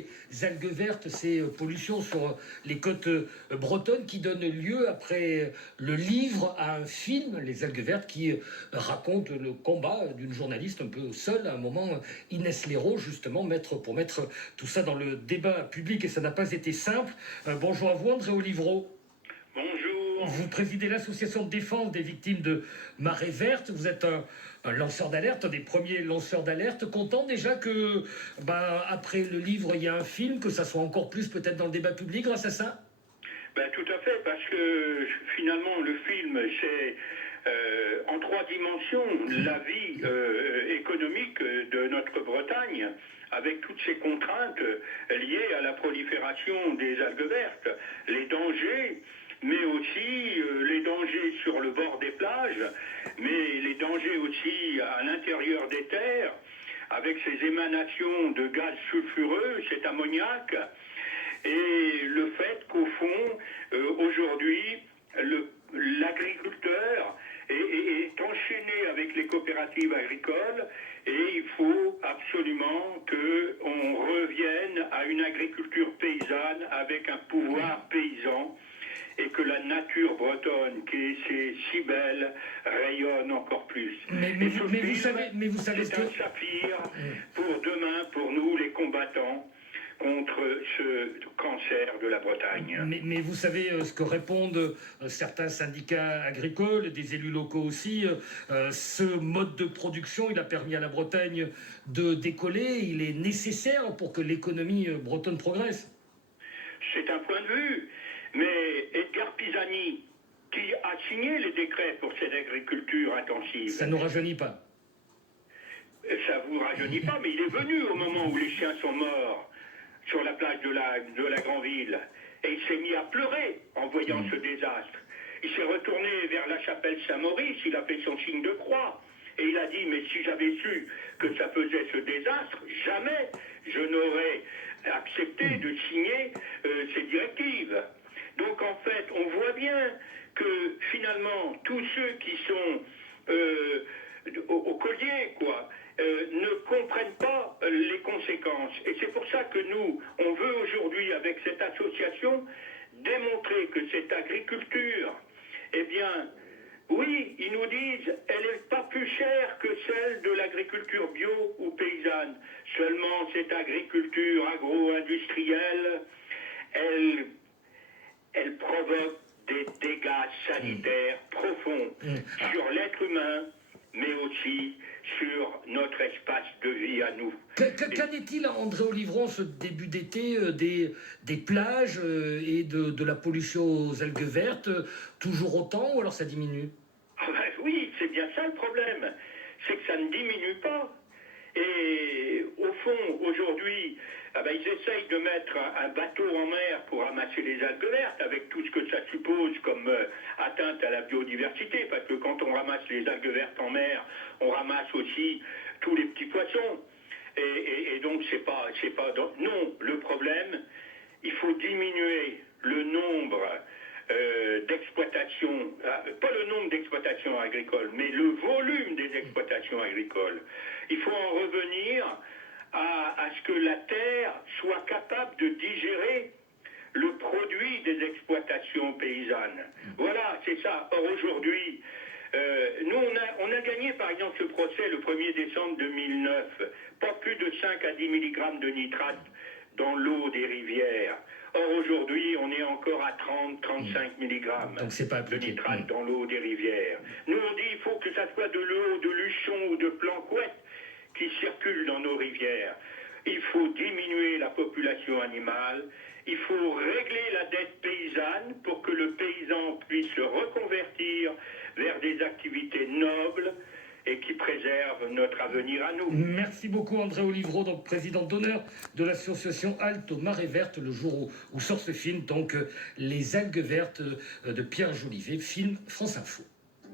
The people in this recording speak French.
Les algues vertes, ces pollutions sur les côtes bretonnes qui donnent lieu, après le livre, à un film, Les algues vertes, qui raconte le combat d'une journaliste un peu seule, à un moment, Inès Léraud, justement, pour mettre tout ça dans le débat public, et ça n'a pas été simple. Bonjour à vous, André Olivreau. Bonjour. Vous présidez l'association de défense des victimes de marée verte. Vous êtes un lanceur d'alerte, un des premiers lanceurs d'alerte. Content déjà que, après le livre, il y a un film, que ça soit encore plus peut-être dans le débat public grâce à ça? Tout à fait, parce que finalement le film, c'est en 3 dimensions la vie économique de notre Bretagne, avec toutes ces contraintes liées à la prolifération des algues vertes, les dangers, mais aussi les dangers sur le bord des plages, mais les dangers aussi à l'intérieur des terres, avec ces émanations de gaz sulfureux, cet ammoniac, et le fait qu'au fond, aujourd'hui, l'agriculteur est enchaîné avec les coopératives agricoles, et il faut absolument qu'on revienne à une agriculture paysanne avec un pouvoir paysan, et que la nature bretonne, qui est si belle, rayonne encore plus. Mais vous savez c'est un saphir pour demain, pour nous les combattants, contre ce cancer de la Bretagne. Mais vous savez ce que répondent certains syndicats agricoles, des élus locaux aussi. Ce mode de production, il a permis à la Bretagne de décoller. Il est nécessaire pour que l'économie bretonne progresse. C'est un point de vue. Mais Edgar Pisani, qui a signé les décrets pour cette agriculture intensive... Ça ne nous rajeunit pas. Ça ne vous rajeunit pas, mais il est venu au moment où les chiens sont morts sur la plage de la Grandville. Et il s'est mis à pleurer en voyant ce désastre. Il s'est retourné vers la chapelle Saint-Maurice, il a fait son signe de croix. Et il a dit, mais si j'avais su que ça faisait ce désastre, jamais je n'aurais accepté de signer ces directives. Donc en fait, on voit bien que finalement, tous ceux qui sont au collier, ne comprennent pas les conséquences. Et c'est pour ça que nous, on veut aujourd'hui, avec cette association, démontrer que cette agriculture, eh bien, oui, ils nous disent, elle n'est pas plus chère que celle de l'agriculture bio ou paysanne. Seulement, cette agriculture agro-industrielle, elle provoque des dégâts sanitaires profonds sur l'être humain, mais aussi sur notre espace de vie à nous. Qu'en est-il, André Olivreau, ce début d'été, des plages et de la pollution aux algues vertes? Toujours autant, ou alors ça diminue? Oui, c'est bien ça le problème. C'est que ça ne diminue pas. Et au fond, aujourd'hui, ils essayent de mettre un bateau en mer pour ramasser les algues vertes, avec tout ce que ça suppose comme atteinte à la biodiversité, parce que quand on ramasse les algues vertes en mer, on ramasse aussi tous les petits poissons. Et donc c'est pas non, le problème, il faut diminuer le nombre d'exploitations, pas le nombre d'exploitations agricoles, mais le volume des exploitations agricoles. Il faut en revenir à ce que la terre soit capable de digérer le produit des exploitations paysannes. Voilà, c'est ça. Or aujourd'hui, nous on a gagné par exemple ce procès le 1er décembre 2009, pas plus de 5 à 10 mg de nitrate dans l'eau des rivières. Or aujourd'hui, on est encore à 30-35 mg de nitrate dans l'eau des rivières. Nous on dit qu'il faut que ça soit de l'eau de luchon ou de planquette qui circule dans nos rivières. Il faut diminuer la population animale, il faut régler la dette paysanne pour que le paysan puisse se reconvertir vers des activités nobles et qui préservent notre avenir à nous. Merci beaucoup, André Olivreau, donc président d'honneur de l'association Halte aux Marées Vertes, le jour où sort ce film, donc Les algues vertes de Pierre Jolivet, film France Info.